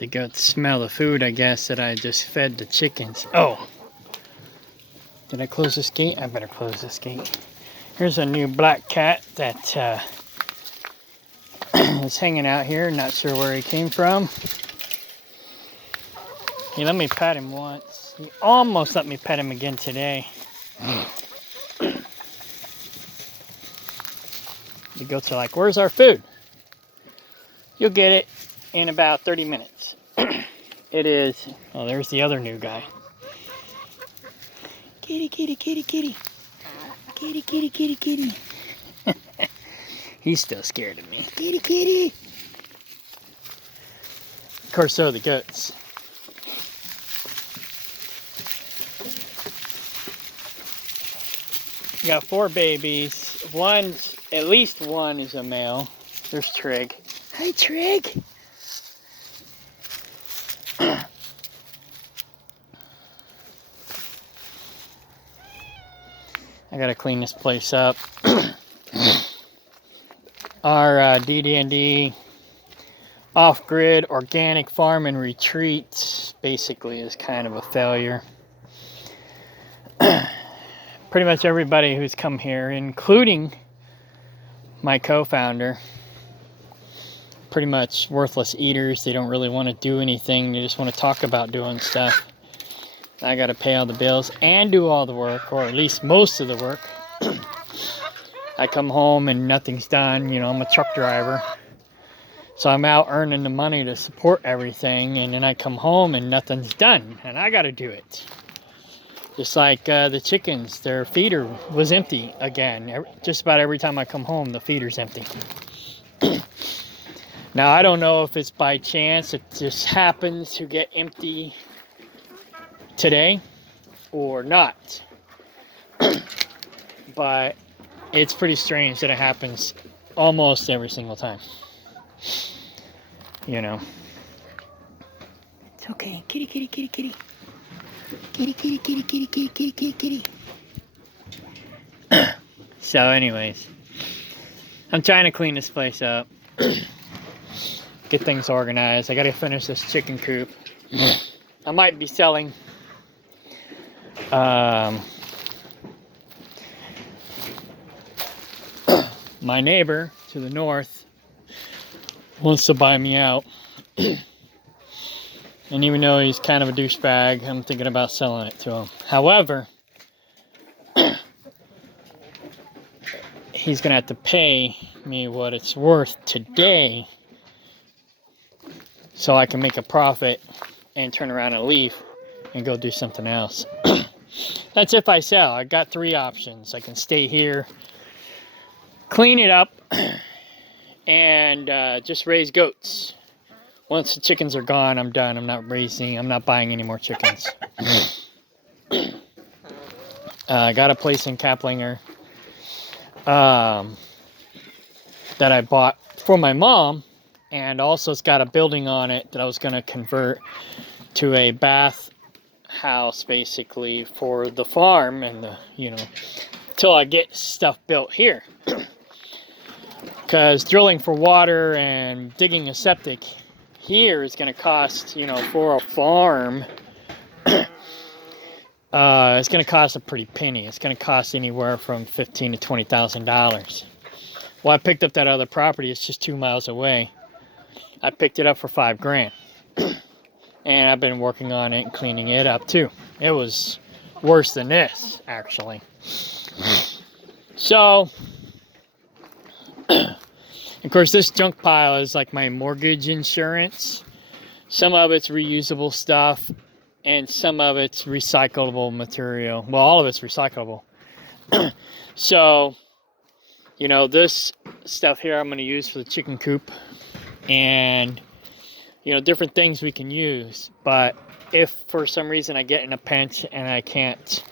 The goats smell the food, I guess, that I just fed the chickens. Oh! Did I close this gate? I better close this gate. Here's a new black cat that is hanging out here. Not sure where he came from. He let me pet him once. He almost let me pet him again today. The goats are like, where's our food? You'll get it in about 30 minutes. It is, oh, there's the other new guy. Kitty, kitty, kitty, kitty. Kitty, kitty, kitty, kitty. He's still scared of me. Kitty, kitty. Of course, so are the goats. You got 4 babies. At least one is a male. There's Trig. Hi, Trig. I gotta clean this place up. Our DD&D off-grid organic farm and retreat basically is kind of a failure. Pretty much everybody who's come here, including my co-founder, pretty much worthless eaters. They don't really want to do anything. They just want to talk about doing stuff. I got to pay all the bills and do all the work, or at least most of the work. I come home and nothing's done. You know, I'm a truck driver. So I'm out earning the money to support everything, and then I come home and nothing's done, and I got to do it. Just like the chickens, their feeder was empty again. Just about every time I come home, the feeder's empty. Now, I don't know if it's by chance it just happens to get empty today or not. But it's pretty strange that it happens almost every single time. You know. It's okay. Kitty, kitty, kitty, kitty. Kitty, kitty, kitty, kitty, kitty, kitty, kitty, kitty. So anyways, I'm trying to clean this place up. Get things organized. I gotta finish this chicken coop. I might be selling my neighbor to the north wants to buy me out. And even though he's kind of a douchebag, I'm thinking about selling it to him. However, he's going to have to pay me what it's worth today so I can make a profit and turn around and leave and go do something else. That's if I sell. I got 3 options. I can stay here, clean it up, and just raise goats. Once the chickens are gone, I'm done. I'm not buying any more chickens. I got a place in Kaplinger that I bought for my mom, and also it's got a building on it that I was going to convert to a bath house basically for the farm, and till I get stuff built here. Because drilling for water and digging a septic here is going to cost, for a farm, it's going to cost a pretty penny. It's going to cost anywhere from $15,000 to $20,000. Well, I picked up that other property. It's just 2 miles away. I picked it up for $5,000. And I've been working on it and cleaning it up too. It was worse than this, actually. So, of course, this junk pile is like my mortgage insurance. Some of it's reusable stuff, and some of it's recyclable material. Well, all of it's recyclable. So, this stuff here I'm going to use for the chicken coop, and different things we can use. But if for some reason I get in a pinch and I can't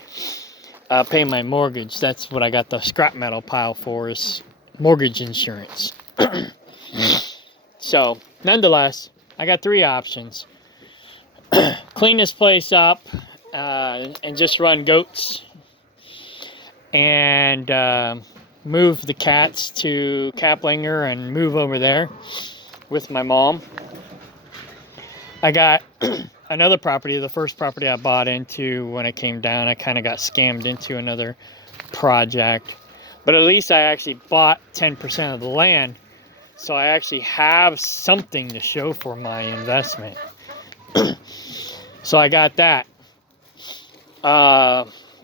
pay my mortgage, that's what I got the scrap metal pile for, is mortgage insurance. So, nonetheless, I got 3 options. Clean this place up and just run goats, and move the cats to Kaplinger and move over there with my mom. I got another property. The first property I bought into when I came down, I kind of got scammed into another project. But at least I actually bought 10% of the land. So I actually have something to show for my investment. So I got that.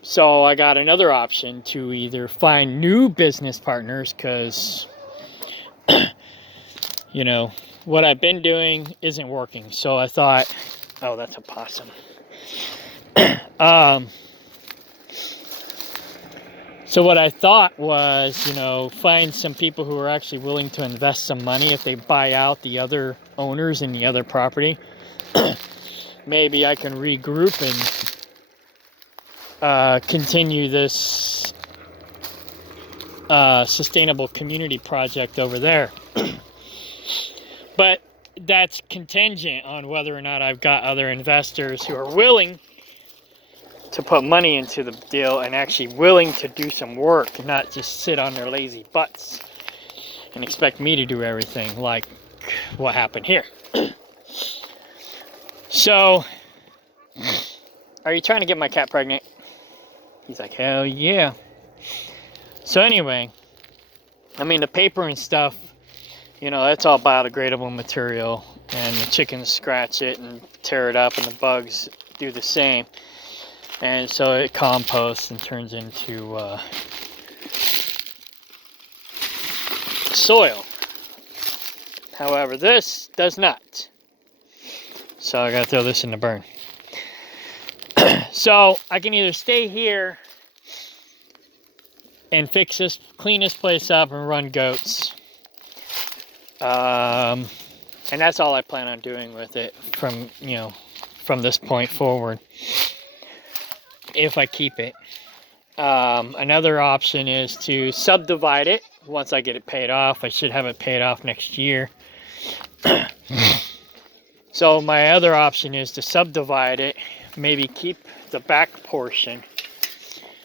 So I got another option to either find new business partners because, you know, what I've been doing isn't working. So I thought, oh, that's a possum. So what I thought was, you know, find some people who are actually willing to invest some money if they buy out the other owners in the other property. Maybe I can regroup and continue this sustainable community project over there. But that's contingent on whether or not I've got other investors who are willing to put money into the deal and actually willing to do some work and not just sit on their lazy butts and expect me to do everything like what happened here. So, are you trying to get my cat pregnant? He's like, hell yeah. So anyway, I mean, the paper and stuff, you know, that's all biodegradable material, and the chickens scratch it and tear it up, and the bugs do the same. And so it composts and turns into soil. However, this does not. So I gotta throw this in the burn. So I can either stay here and fix this, clean this place up and run goats. And that's all I plan on doing with it from, you know, from this point forward. If I keep it. Another option is to subdivide it once I get it paid off. I should have it paid off next year. So my other option is to subdivide it, maybe keep the back portion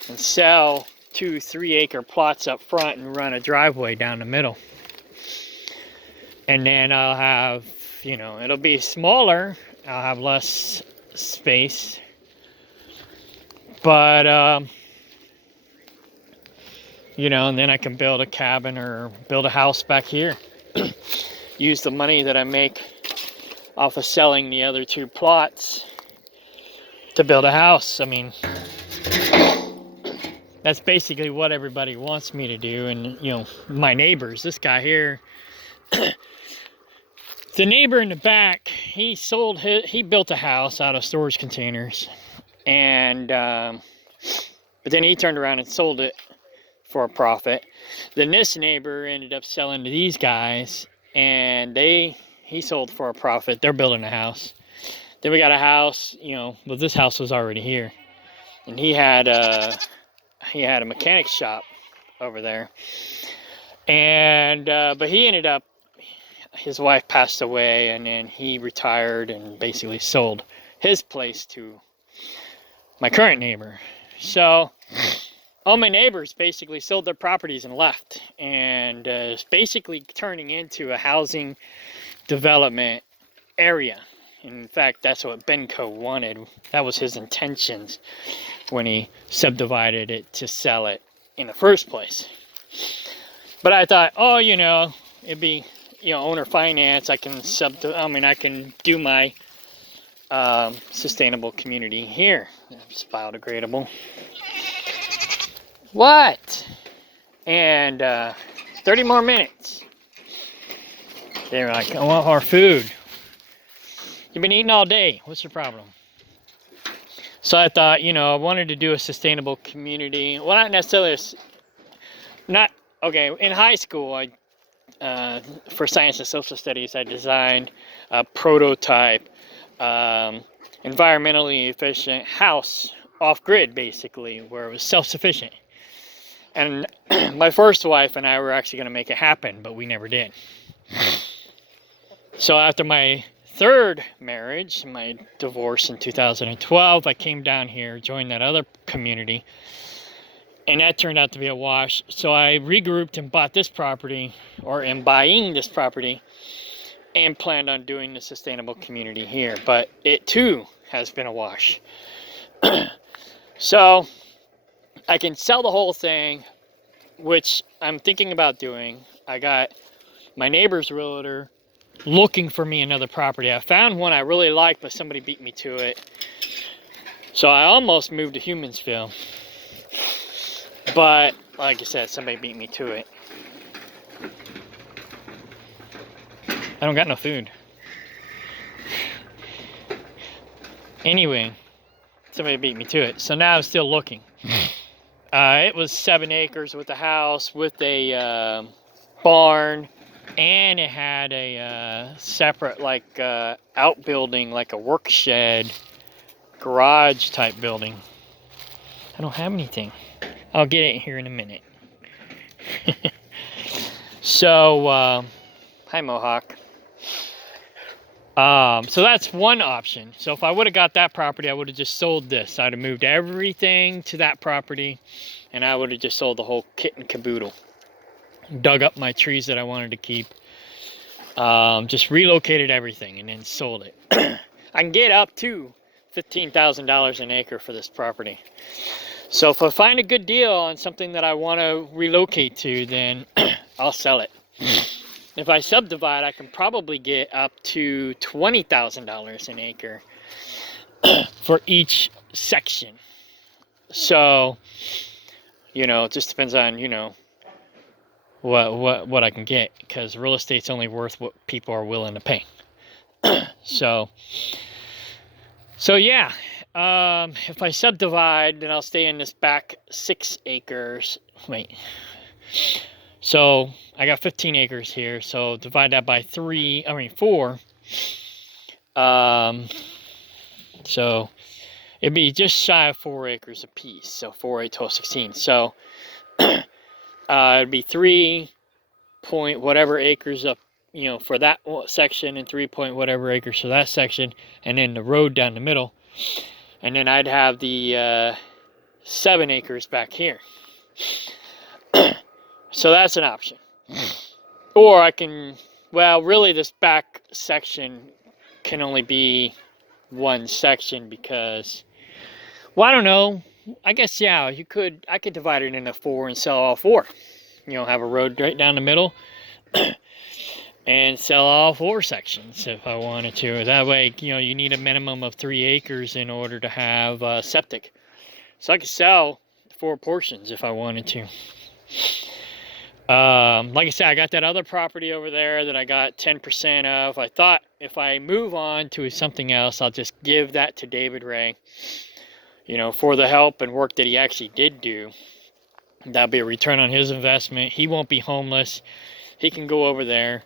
and sell 2-3 acre plots up front and run a driveway down the middle. And then I'll have, you know, it'll be smaller. I'll have less space. But, you know, and then I can build a cabin or build a house back here. Use the money that I make off of selling the other 2 plots to build a house. I mean, that's basically what everybody wants me to do. And, you know, my neighbors, this guy here, the neighbor in the back, he built a house out of storage containers. And, but then he turned around and sold it for a profit. Then this neighbor ended up selling to these guys, and he sold for a profit. They're building a house. Then we got a house, you know, well, this house was already here, and he had a mechanic shop over there. And but he ended up, his wife passed away, and then he retired and basically sold his place to my current neighbor. So all my neighbors basically sold their properties and left, and it's basically turning into a housing development area. In fact, that's what Benco wanted. That was his intentions when he subdivided it to sell it in the first place. But I thought, oh, you know, it'd be, you know, owner finance. I can do my sustainable community here. It's biodegradable. What? And 30 more minutes. They're like, I want our food. You've been eating all day. What's your problem? So I thought, you know, I wanted to do a sustainable community. Well, not necessarily, okay, in high school, for science and social studies, I designed a prototype, environmentally efficient house off-grid, basically, where it was self-sufficient. And my first wife and I were actually going to make it happen, but we never did. So after my third marriage, my divorce in 2012, I came down here, joined that other community, and that turned out to be a wash. So I regrouped and bought this property, or am buying this property, and planned on doing the sustainable community here, but it too has been a wash. So I can sell the whole thing, which I'm thinking about doing. I got my neighbor's realtor looking for me another property. I found one I really liked, but somebody beat me to it. So I almost moved to Humansville, but like I said, somebody beat me to it. I don't got no food. Anyway, somebody beat me to it. So now I'm still looking. It was 7 acres with a house, with a barn, and it had a separate like outbuilding, like a work shed, garage type building. I don't have anything. I'll get it here in a minute. So, hi Mohawk. So that's one option. So if I would have got that property, I would have just sold this. I'd have moved everything to that property, and I would have just sold the whole kit and caboodle. Dug up my trees that I wanted to keep. Just relocated everything and then sold it. I can get up to $15,000 an acre for this property. So if I find a good deal on something that I want to relocate to, then I'll sell it. If I subdivide, I can probably get up to $20,000 an acre for each section. So, you know, it just depends on, you know, what I can get, because real estate's only worth what people are willing to pay. So yeah, if I subdivide, then I'll stay in this back 6 acres. Wait. So I got 15 acres here, so divide that by 4. So it'd be just shy of 4 acres a piece. So 4, 8, 12, 16. So it'd be 3 point whatever acres up, you know, for that section, and 3 point whatever acres for that section, and then the road down the middle. And then I'd have the 7 acres back here. So that's an option. Or I can, well, really this back section can only be one section because, well, I don't know. I guess, yeah, I could divide it into 4 and sell all 4. You know, have a road right down the middle and sell all 4 sections if I wanted to. That way, you know, you need a minimum of 3 acres in order to have septic. So I could sell 4 portions if I wanted to. Like I said, I got that other property over there that I got 10% of. I thought if I move on to something else, I'll just give that to David Ray, you know, for the help and work that he actually did do. That'll be a return on his investment. He won't be homeless. He can go over there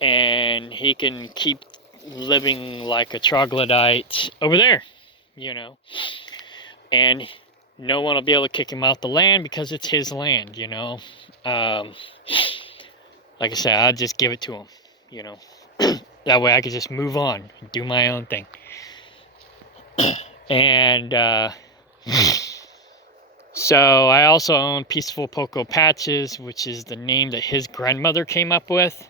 and he can keep living like a troglodyte over there, you know, and no one will be able to kick him out the land because it's his land, you know. Like I said, I'll just give it to him, you know. That way I can just move on and do my own thing. And so I also own Peaceful Poco Patches, which is the name that his grandmother came up with.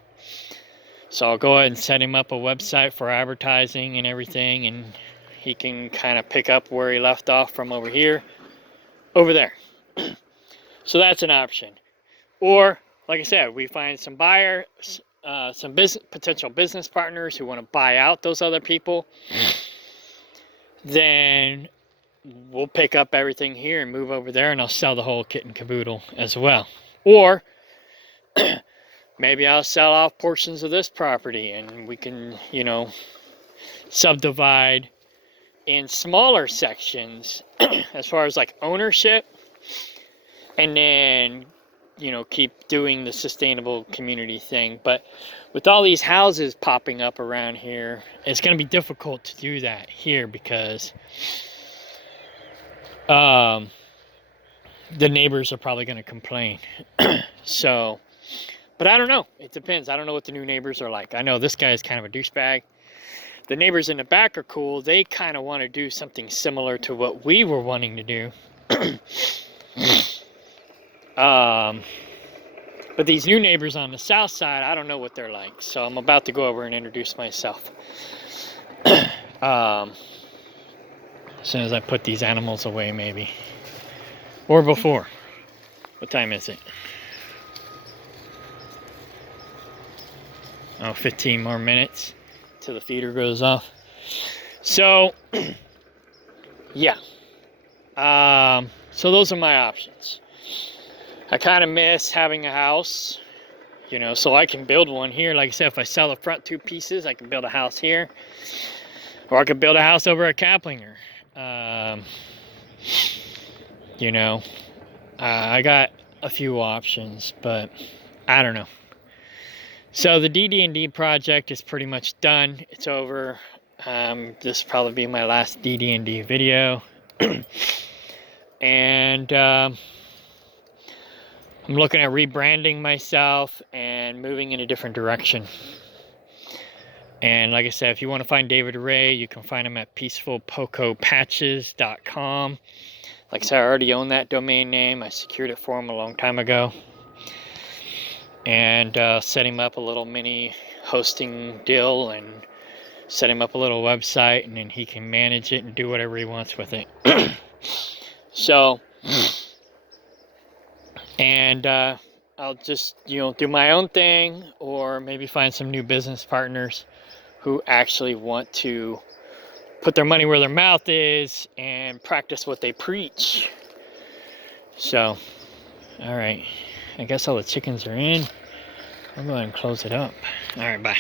So I'll go ahead and set him up a website for advertising and everything, and he can kind of pick up where he left off from over here, over there. So that's an option. Or, like I said, we find some buyers, some potential business partners who want to buy out those other people. Then we'll pick up everything here and move over there, and I'll sell the whole kit and caboodle as well. Or maybe I'll sell off portions of this property and we can, you know, subdivide in smaller sections as far as like ownership, and then, you know, keep doing the sustainable community thing. But with all these houses popping up around here, it's going to be difficult to do that here because the neighbors are probably going to complain. So, but I don't know. It depends. I don't know what the new neighbors are like. I know this guy is kind of a douchebag. The neighbors in the back are cool. They kind of want to do something similar to what we were wanting to do. But these new neighbors on the south side, I don't know what they're like. So I'm about to go over and introduce myself. As soon as I put these animals away, maybe. Or before. What time is it? Oh, 15 more minutes till the feeder goes off. So, yeah. So those are my options. I kind of miss having a house, you know, so I can build one here. Like I said, if I sell the front 2 pieces, I can build a house here. Or I could build a house over at Kaplinger. You know, I got a few options, but I don't know. So the DD&D project is pretty much done. It's over. This will probably be my last DD&D video. And I'm looking at rebranding myself and moving in a different direction. And like I said, if you want to find David Ray, you can find him at peacefulpocopatches.com. Like I said, I already own that domain name. I secured it for him a long time ago. And set him up a little mini hosting deal and set him up a little website, and then he can manage it and do whatever he wants with it. So, and I'll just, you know, do my own thing, or maybe find some new business partners who actually want to put their money where their mouth is and practice what they preach. So, all right. I guess all the chickens are in. I'll go ahead and close it up. All right, bye.